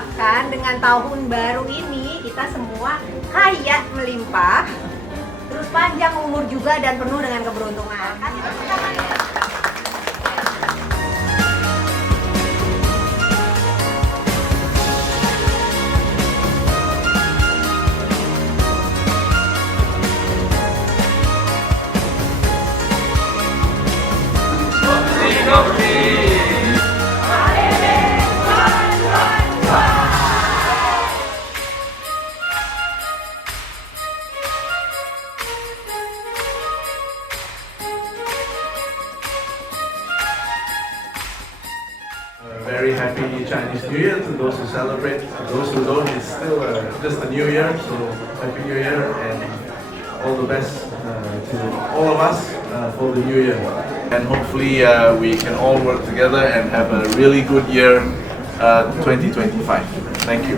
harapkan dengan tahun baru ini kita semua kaya melimpah, terus panjang umur juga dan penuh dengan keberuntungan. Kasih tepuk tangan ya. Very happy Chinese New Year to those who celebrate. To those who don't, it's still just a new year. So happy New Year and all the best to all of us for the new year. And hopefully we can all work together and have a really good year 2025. Thank you.